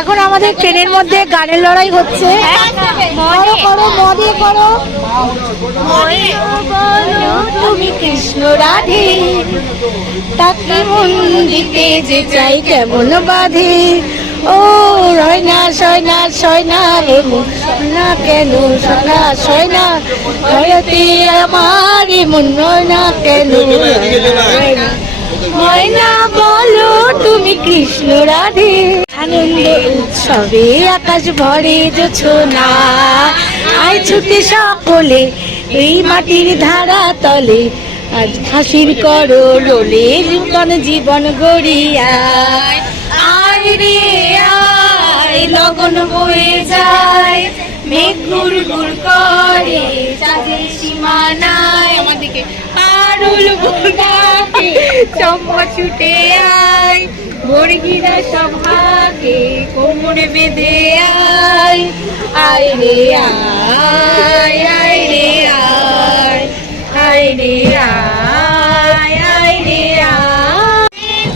এখন আমাদের ট্রেনের মধ্যে গানের লড়াই হচ্ছে। করো করো মদে করো। তুমি কৃষ্ণ রাধে, তাকে মন দিতে যে চাই কেমন বাধে। ও রয়না সয়না সয়না রে না কেন সয়না সয়না হয়তে আমার মন না কেন ময়না বলো তুমি কৃষ্ণ রাধে। আনন্দ উৎসবে আকাশ ভরে জোছনা, আয় ছুটে সকলে এই মাটির ধারা তলে, আজ হাসির করো রোলে জীবন জীবন গড়িয়ায়। আয় রে আয় লগন বয়ে যায়, মেঘ ঘুর ঘুর করে চাঁদের সীমানায়। আমাদেরকে পারুল ডাকে চম্পা ছুটে আয়, বর্গিরা সভাকে কোমরে বেঁধে আয়। আয় রে আয় আয় রে আয় আয় রে আয় আয় রে আয়।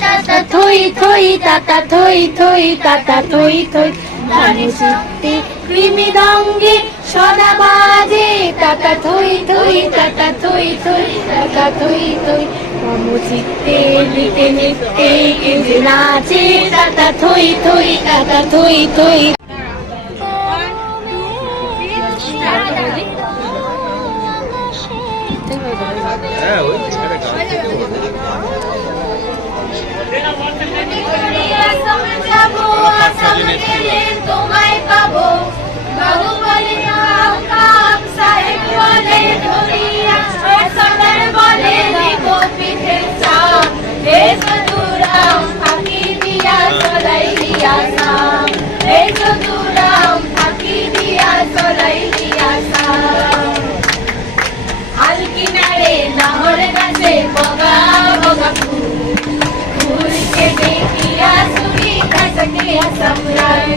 তাতা থই থই তাতা থই থই তাতা থই থই, ধানে চিত্তে কৃমি দঙ্গে সদা বাজে। তাতা থই থই তাতা থই থই তাতা থই থই, মম চিত্তে নিতে নিতে কেঁদে নাচে। তাতা থই থই তাতা থই থই। তোমায় পাবো বাবু বলে কাম সাহেব বলে ধরিয়া সদর বলে দিব পিঠে চাপ। হে সদুরাম ফাঁকি দিয়া চলাই দিয়া সাম, হে সদুরাম ফাঁকি দিয়া চলাই দিয়া সাম। আল কিনারে নাহর গাছে বগা বগা ফুল, ফুলকে দেখিয়া সুরি কাছকে সামরাই।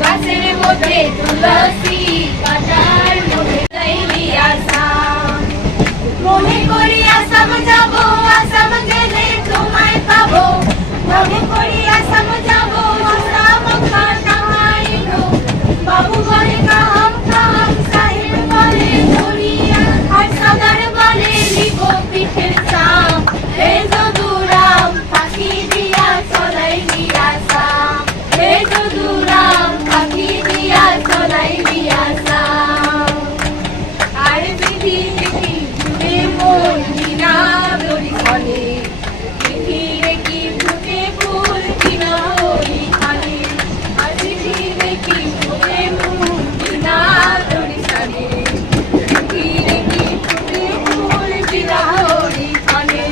গাছের মধ্যে তুলসী কাটার মধ্যে লাইলি আসাম, মনে করি আসাম যাবো আসাম গেলে তোমায় পাবো। মনে করি আসাম যাবো আসাম কাটাইলো, বাবু বলে কাম কাম সাহেব বলে ধরিয়া আর সদর বলে দিব পিঠের চাপ। হে সদুরাম ফাঁকি দিয়া চলাই দিয়া সাম, হে সদুরাম ফাঁকি দিয়া চলাই দিয়া সাম। আর বিধি বিধি ঘুরে মন বিনা দড়ি ফলে, বিধি রেখি ফুটে ফুল বিনা ওই খালে। আর বিধি রেখি ফুটে ফুল বিনা দড়ি খালে, বিধি রেখি ফুটে ফুল বিনা ওই খালে।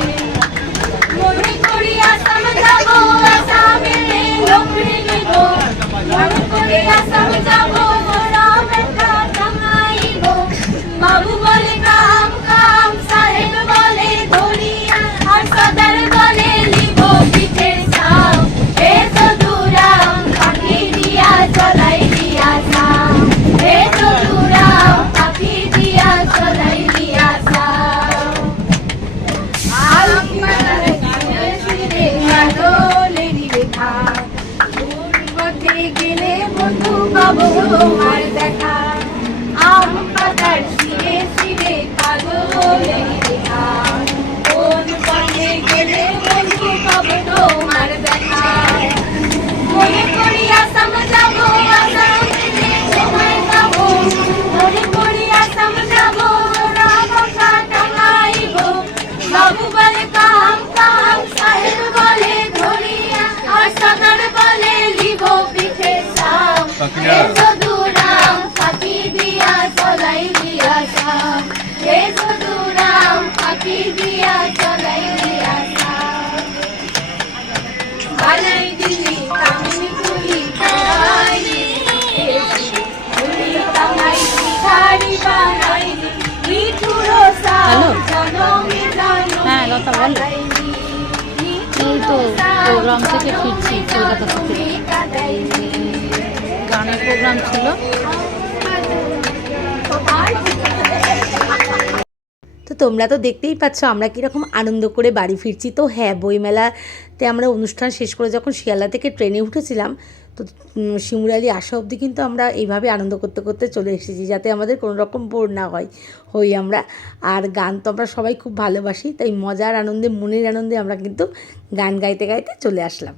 মনে করি আসাম যাবো আসামে লোকরে নেব, মনে করি আসাম যাবো রামেটা টাঙাইব। বাবু বলে কাম কাম সাহেব বলে ধরিয়া আর সদর বলে লিব পিঠে চাপ। হে সদুরাম ফাঁকি দিয়া চলাই দিয়া সাম, হে সদুরাম ফাঁকি দিয়া চলাই দিয়া সাম। আল কিনারে ফিরে আলোলে রেখা, পথে গেলে বন্ধু পাবো তোমার দেখা। আম পাতার শিরে শিরে কালোলে রেখা, কোন পথে গেলে বন্ধু পাবো তোমার দেখা। মনে করি আসাম যাবো আসাম গেলে তোমায় পাবো, মনে করি আসাম যাবো রামকা টাঙাইব। বাবু বলে কাম কাম সাহেব বলে ধরিয়া আর সদর বলে লিব পিঠে চাপ। হে সদুরাম ফাঁকি দিয়া চলাই দিয়া সাম, হে সদুরাম ফাঁকি দিয়া চলাই দিয়া সাম। বানাই দিলি কামিনী কুলি বানাই কুলি বানাই শাড়ি বানাই মিঠুরো সাম জনমে জানো। হ্যাঁ লতা বল। এই তো প্রোগ্রাম থেকে ফিরছি কলকাতা থেকে, গানের প্রোগ্রাম ছিল। তো তোমরা তো দেখতেই পাচ্ছ আমরা কীরকম আনন্দ করে বাড়ি ফিরছি। তো হ্যাঁ, বইমেলাতে আমরা অনুষ্ঠান শেষ করে যখন শিয়ালদা থেকে ট্রেনে উঠেছিলাম, তো শিমুরালি আসা অবধি কিন্তু আমরা এইভাবে আনন্দ করতে করতে চলে এসেছি, যাতে আমাদের কোনো রকম বোর না হই আমরা। আর গান তো আমরা সবাই খুব ভালোবাসি, তাই মজার আনন্দে, মনের আনন্দে আমরা কিন্তু গান গাইতে গাইতে চলে আসলাম।